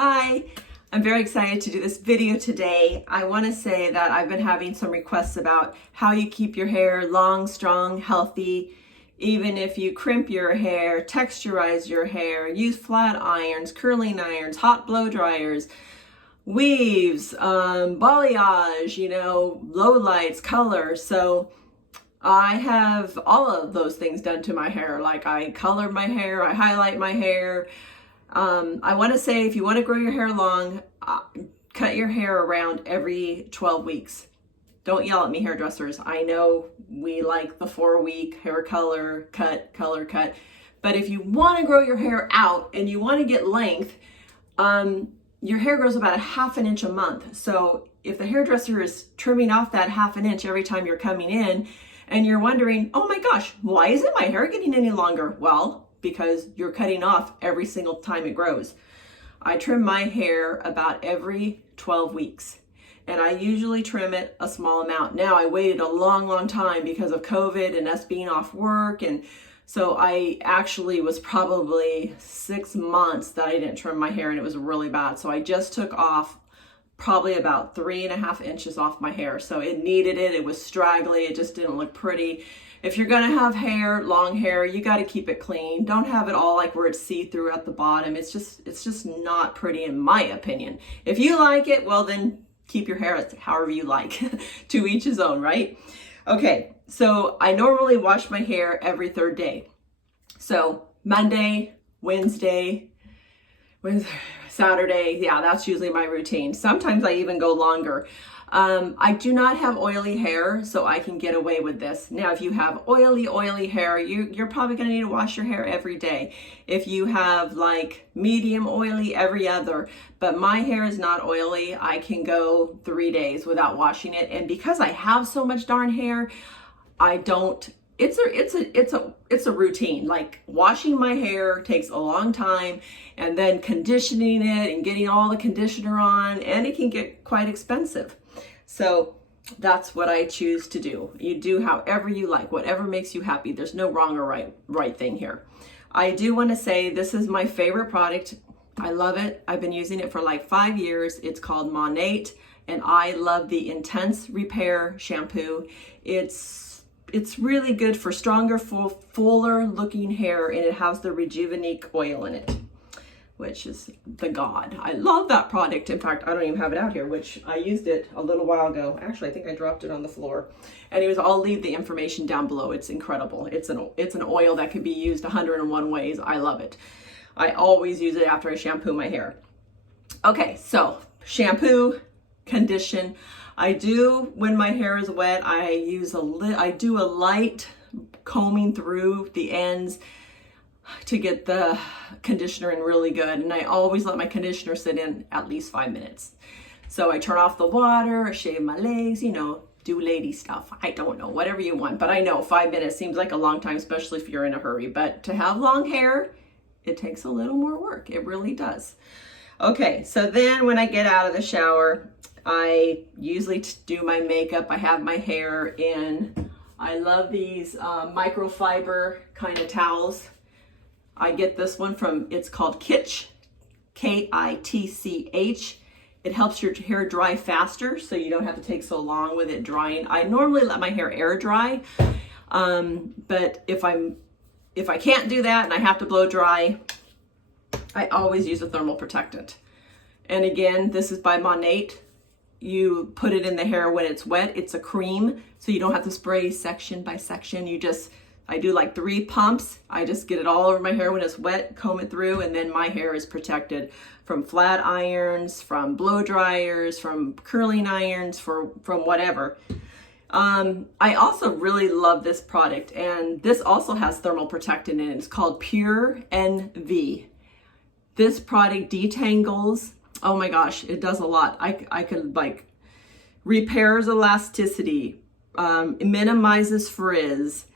Hi, I'm very excited to do this video today. I want to say that I've been having some requests about how you keep your hair long, strong, healthy, even if you crimp your hair, texturize your hair, use flat irons, curling irons, hot blow dryers, weaves, balayage, low lights, color. So I have all of those things done to my hair. Like I color my hair, I highlight my hair. I want to say if you want to grow your hair long, cut your hair around every 12 weeks. Don't yell at me, hairdressers. I know we like the 4-week hair color cut. But if you want to grow your hair out and you want to get length, your hair grows about a ½ inch a month. So if the hairdresser is trimming off that ½ inch every time you're coming in and you're wondering, oh my gosh, why isn't my hair getting any longer? Well, because you're cutting off every single time it grows. I trim my hair about every 12 weeks. And I usually trim it a small amount. Now I waited a long time because of COVID and us being off work. And so I actually was probably 6 months that I didn't trim my hair and it was really bad. So I just took off probably about 3.5 inches off my hair. So it needed it. It was straggly. It just didn't look pretty. If you're gonna have hair, long hair, you gotta keep it clean. Don't have it all like where it's see-through at the bottom. It's just not pretty in my opinion. If you like it, well then keep your hair however you like. To each his own, right? Okay, so I normally wash my hair every 3rd day. So Monday, Wednesday, Saturday, yeah, that's usually my routine. Sometimes I even go longer. I do not have oily hair, so I can get away with this. Now, if you have oily hair, you're probably going to need to wash your hair every day. If you have like medium oily, every other. But my hair is not oily. I can go 3 days without washing it. And because I have so much darn hair, I don't. It's a routine. Like washing my hair takes a long time, and then conditioning it and getting all the conditioner on, and it can get quite expensive. So that's what I choose to do. You do however you like, whatever makes you happy. There's no wrong or right thing here. I do want to say this is my favorite product. I love it. I've been using it for like 5 years. It's called Monat, and I love the Intense Repair shampoo. It's really good for stronger, fuller looking hair, and it has the rejuvebeads oil in it, which is the god. I love that product. In fact, I don't even have it out here, which I used it a little while ago. Actually, I think I dropped it on the floor. Anyways, I'll leave the information down below. It's incredible. It's an oil that can be used 101 ways. I love it. I always use it after I shampoo my hair. Okay, so shampoo, condition. I do, when my hair is wet, I do a light combing through the ends to get the conditioner in really good. And I always let my conditioner sit in at least 5 minutes. So I turn off the water, shave my legs, do lady stuff. I don't know, whatever you want. But I know 5 minutes seems like a long time, especially if you're in a hurry. But to have long hair, it takes a little more work. It really does. Okay, so then when I get out of the shower, I usually do my makeup. I have my hair in. I love these microfiber kind of towels. I get this one it's called Kitsch, Kitch. It helps your hair dry faster, so you don't have to take so long with it drying. I normally let my hair air dry, but if I can't do that and I have to blow dry, I always use a thermal protectant. And again, this is by Monat. You put it in the hair when it's wet. It's a cream, so you don't have to spray section by section. I do like 3 pumps. I just get it all over my hair when it's wet, comb it through, and then my hair is protected from flat irons, from blow dryers, from curling irons, from whatever. I also really love this product, and this also has thermal protectant in it. It's called Pure NV. This product detangles. Oh my gosh, it does a lot. I could like repairs elasticity, minimizes frizz,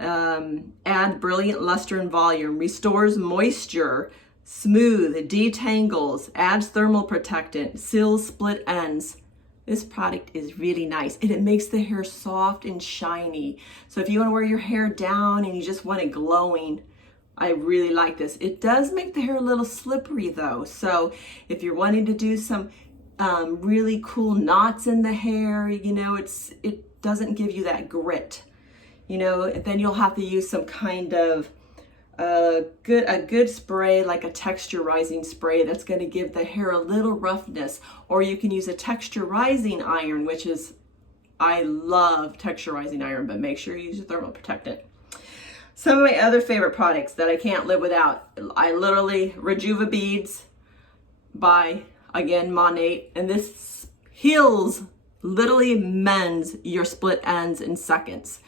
add brilliant luster and volume, restores moisture, smooth, detangles, adds thermal protectant, seals split ends. This product is really nice, and it makes the hair soft and shiny. So if you want to wear your hair down and you just want it glowing, I really like this. It does make the hair a little slippery though. So if you're wanting to do some really cool knots in the hair, you know, it doesn't give you that grit, you know. Then you'll have to use some kind of a good spray, like a texturizing spray that's going to give the hair a little roughness. Or you can use a texturizing iron, which is, I love texturizing iron, but make sure you use your thermal protectant. Some of my other favorite products that I can't live without, rejuvabeads by, again, Monat, and this heals, literally mends your split ends in seconds.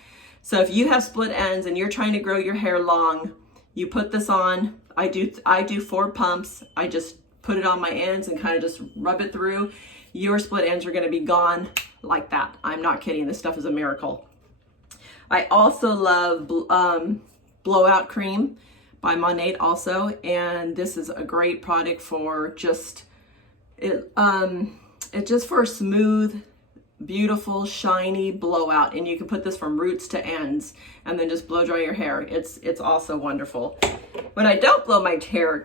So if you have split ends and you're trying to grow your hair long, you put this on. I do 4 pumps. I just put it on my ends and kind of just rub it through. Your split ends are going to be gone like that. I'm not kidding. This stuff is a miracle. I also love Blowout Cream by Monat also, and this is a great product for just just for a smooth, beautiful, shiny blowout. And you can put this from roots to ends and then just blow dry your hair. It's also wonderful. When I don't blow my hair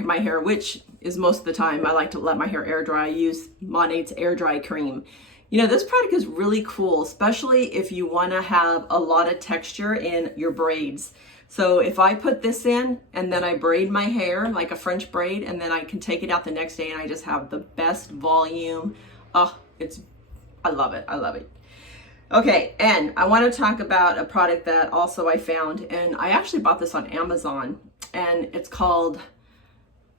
my hair, which is most of the time, I like to let my hair air dry. I use Monat's air dry cream. You know, this product is really cool, especially if you want to have a lot of texture in your braids. So if I put this in and then I braid my hair like a French braid, and then I can take it out the next day and I just have the best volume. Oh, I love it. I love it. Okay, and I want to talk about a product that also I found, and I actually bought this on Amazon, and it's called,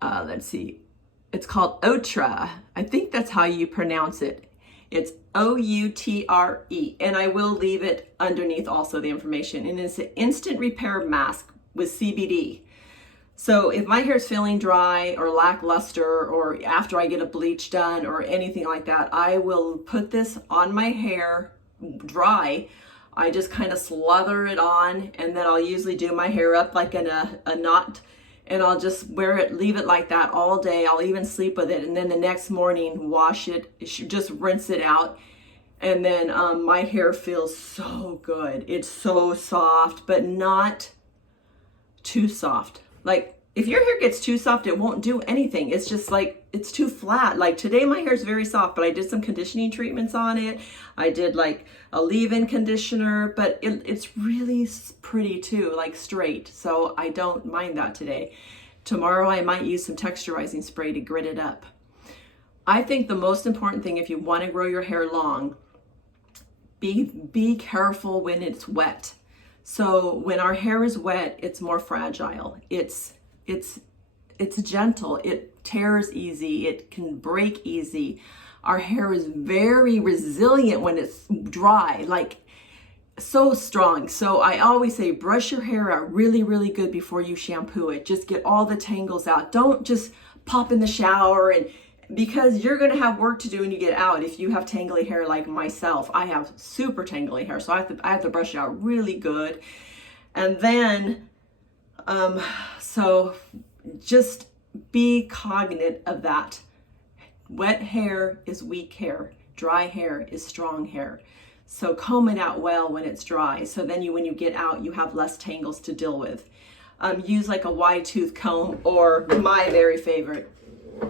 it's called Outre. I think that's how you pronounce it. It's Outre, and I will leave it underneath also the information. And it's an instant repair mask with CBD. So if my hair is feeling dry or lackluster, or after I get a bleach done or anything like that, I will put this on my hair dry. I just kind of slather it on, and then I'll usually do my hair up like in a knot, and I'll just wear it, leave it like that all day. I'll even sleep with it, and then the next morning wash it, just rinse it out, and then my hair feels so good. It's so soft, but not too soft. Like, if your hair gets too soft, it won't do anything. It's just like, it's too flat. Like today my hair is very soft, but I did some conditioning treatments on it. I did like a leave-in conditioner, but it's really pretty too, like straight. So I don't mind that today. Tomorrow I might use some texturizing spray to grit it up. I think the most important thing, if you want to grow your hair long, be careful when it's wet. So when our hair is wet, it's more fragile. It's gentle. It tears easy. It can break easy. Our hair is very resilient when it's dry, like so strong. So I always say brush your hair out really, really good before you shampoo it. Just get all the tangles out. Don't just pop in the shower, and because you're going to have work to do when you get out. If you have tangly hair like myself, I have super tangly hair, so I have to brush it out really good. And then so just be cognizant of that. Wet hair is weak hair. Dry hair is strong hair. So comb it out well when it's dry. So then when you get out, you have less tangles to deal with. Use like a wide tooth comb, or my very favorite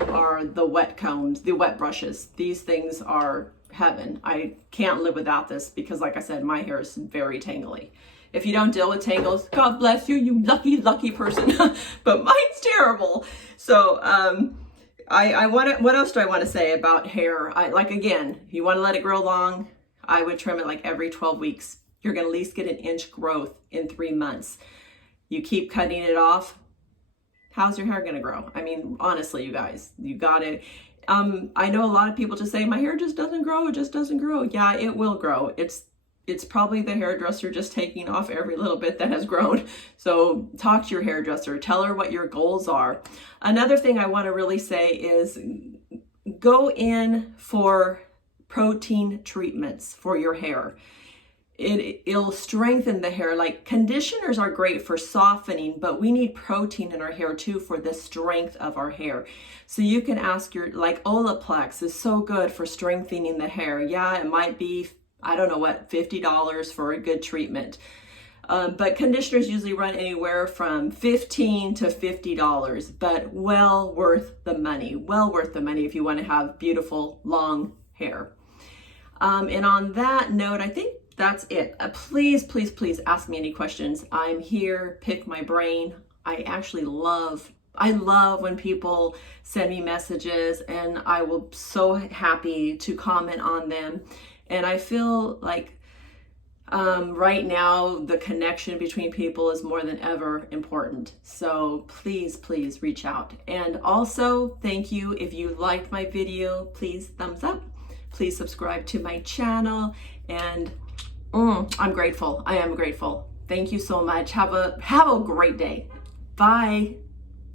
are the wet combs, the wet brushes. These things are heaven. I can't live without this because, like I said, my hair is very tangly. If you don't deal with tangles, God bless you, you lucky, lucky person. But mine's terrible. So what else do I want to say about hair? Again, if you want to let it grow long, I would trim it like every 12 weeks. You're going to at least get an inch growth in 3 months. You keep cutting it off, how's your hair going to grow? I mean, honestly, you guys, you got it. I know a lot of people just say, my hair just doesn't grow. It just doesn't grow. Yeah, it will grow. It's probably the hairdresser just taking off every little bit that has grown. So talk to your hairdresser. Tell her what your goals are. Another thing I want to really say is go in for protein treatments for your hair. It'll strengthen the hair. Like conditioners are great for softening, but we need protein in our hair too for the strength of our hair. So you can ask like Olaplex is so good for strengthening the hair. Yeah, it might be, I don't know what, $50 for a good treatment. But conditioners usually run anywhere from $15 to $50, but well worth the money. Well worth the money if you want to have beautiful long hair. And on that note, I think that's it. Please, please, please ask me any questions. I'm here, pick my brain. I love when people send me messages, and I will so happy to comment on them. And I feel like right now the connection between people is more than ever important. So please, please reach out. And also, thank you. If you liked my video, please thumbs up. Please subscribe to my channel. And I'm grateful. I am grateful. Thank you so much. Have a great day. Bye.